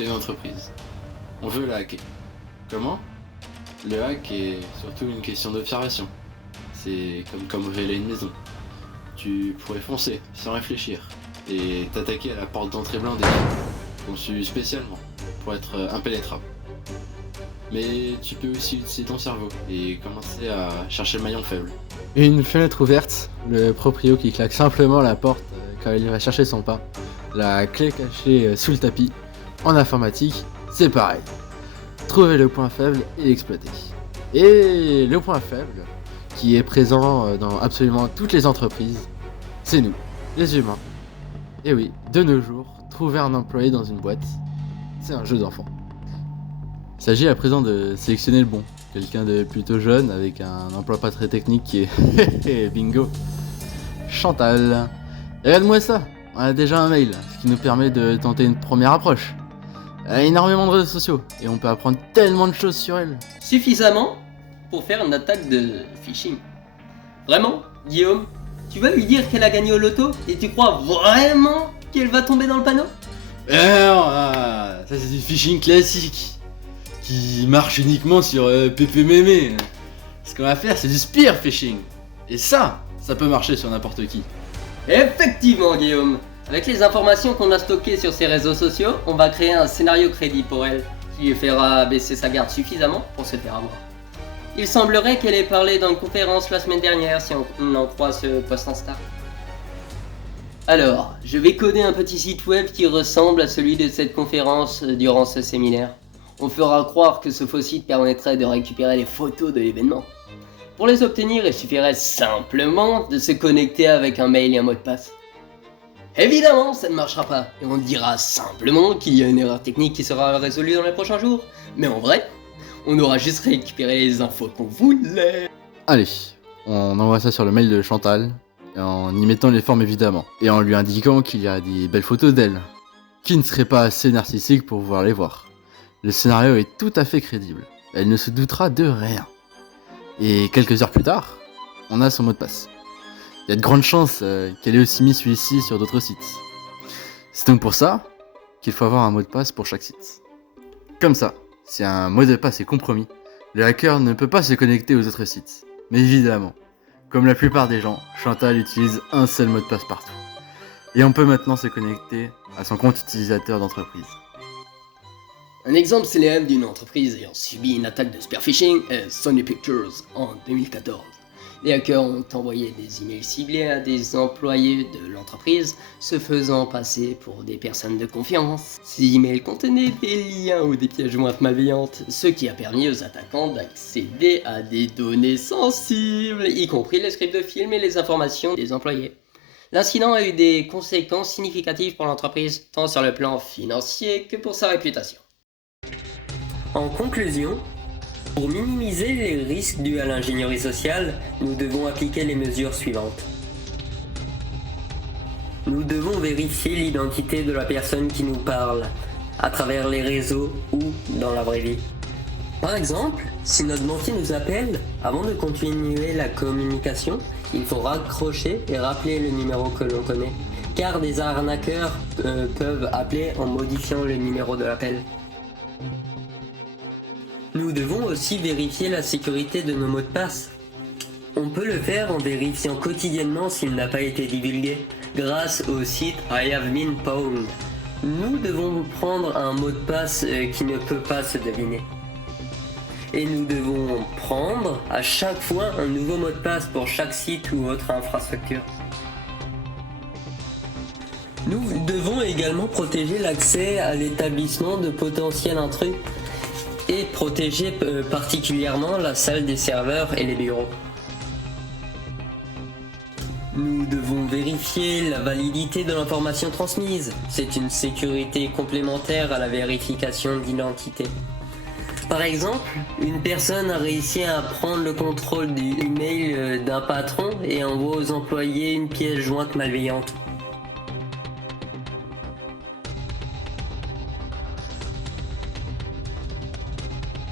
à une entreprise. On veut la hacker. Comment? Le hack est surtout une question d'observation. C'est comme cambrioler une maison. Tu pourrais foncer, sans réfléchir, et t'attaquer à la porte d'entrée blindée, conçue spécialement pour être impénétrable. Mais tu peux aussi utiliser ton cerveau et commencer à chercher le maillon faible. Une fenêtre ouverte, le proprio qui claque simplement la porte quand il va chercher son pain. La clé cachée sous le tapis. En informatique, c'est pareil. Trouver le point faible et l'exploiter. Et le point faible, qui est présent dans absolument toutes les entreprises, c'est nous, les humains. Et oui, de nos jours, trouver un employé dans une boîte, c'est un jeu d'enfant. Il s'agit à présent de sélectionner le bon, quelqu'un de plutôt jeune avec un emploi pas très technique qui est bingo, Chantal. Et regarde-moi ça, on a déjà un mail, ce qui nous permet de tenter une première approche. Elle a énormément de réseaux sociaux et on peut apprendre tellement de choses sur elle. Suffisamment pour faire une attaque de phishing. Vraiment, Guillaume, tu vas lui dire qu'elle a gagné au loto et tu crois vraiment qu'elle va tomber dans le panneau? Alors, ça c'est du phishing classique, qui marche uniquement sur PPMeme. Ce qu'on va faire, c'est du spear phishing. Et ça peut marcher sur n'importe qui. Effectivement, Guillaume. Avec les informations qu'on a stockées sur ses réseaux sociaux, on va créer un scénario crédit pour elle, qui lui fera baisser sa garde suffisamment pour se faire avoir. Il semblerait qu'elle ait parlé dans une conférence la semaine dernière, si on en croit ce post Insta. Alors, je vais coder un petit site web qui ressemble à celui de cette conférence durant ce séminaire. On fera croire que ce faux site permettrait de récupérer les photos de l'événement. Pour les obtenir, il suffirait simplement de se connecter avec un mail et un mot de passe. Évidemment, ça ne marchera pas, et on dira simplement qu'il y a une erreur technique qui sera résolue dans les prochains jours. Mais en vrai, on aura juste récupéré les infos qu'on voulait. Allez, on envoie ça sur le mail de Chantal, en y mettant les formes évidemment, et en lui indiquant qu'il y a des belles photos d'elle, qui ne seraient pas assez narcissiques pour pouvoir les voir. Le scénario est tout à fait crédible, elle ne se doutera de rien. Et quelques heures plus tard, on a son mot de passe. Il y a de grandes chances qu'elle ait aussi mis celui-ci sur d'autres sites. C'est donc pour ça qu'il faut avoir un mot de passe pour chaque site. Comme ça, si un mot de passe est compromis, le hacker ne peut pas se connecter aux autres sites. Mais évidemment, comme la plupart des gens, Chantal utilise un seul mot de passe partout. Et on peut maintenant se connecter à son compte utilisateur d'entreprise. Un exemple célèbre d'une entreprise ayant subi une attaque de spear phishing est Sony Pictures en 2014. Les hackers ont envoyé des emails ciblés à des employés de l'entreprise, se faisant passer pour des personnes de confiance. Ces emails contenaient des liens ou des pièces jointes malveillantes, ce qui a permis aux attaquants d'accéder à des données sensibles, y compris les scripts de films et les informations des employés. L'incident a eu des conséquences significatives pour l'entreprise, tant sur le plan financier que pour sa réputation. En conclusion, pour minimiser les risques dus à l'ingénierie sociale, nous devons appliquer les mesures suivantes. Nous devons vérifier l'identité de la personne qui nous parle, à travers les réseaux ou dans la vraie vie. Par exemple, si notre banquier nous appelle, avant de continuer la communication, il faut raccrocher et rappeler le numéro que l'on connaît, car des arnaqueurs peuvent appeler en modifiant le numéro de l'appel. Nous devons aussi vérifier la sécurité de nos mots de passe. On peut le faire en vérifiant quotidiennement s'il n'a pas été divulgué, grâce au site I Have Been Pwned. Nous devons prendre un mot de passe qui ne peut pas se deviner. Et nous devons prendre à chaque fois un nouveau mot de passe pour chaque site ou autre infrastructure. Nous devons également protéger l'accès à l'établissement de potentiels intrus et protéger particulièrement la salle des serveurs et les bureaux. Nous devons vérifier la validité de l'information transmise. C'est une sécurité complémentaire à la vérification d'identité. Par exemple, une personne a réussi à prendre le contrôle du email d'un patron et envoie aux employés une pièce jointe malveillante.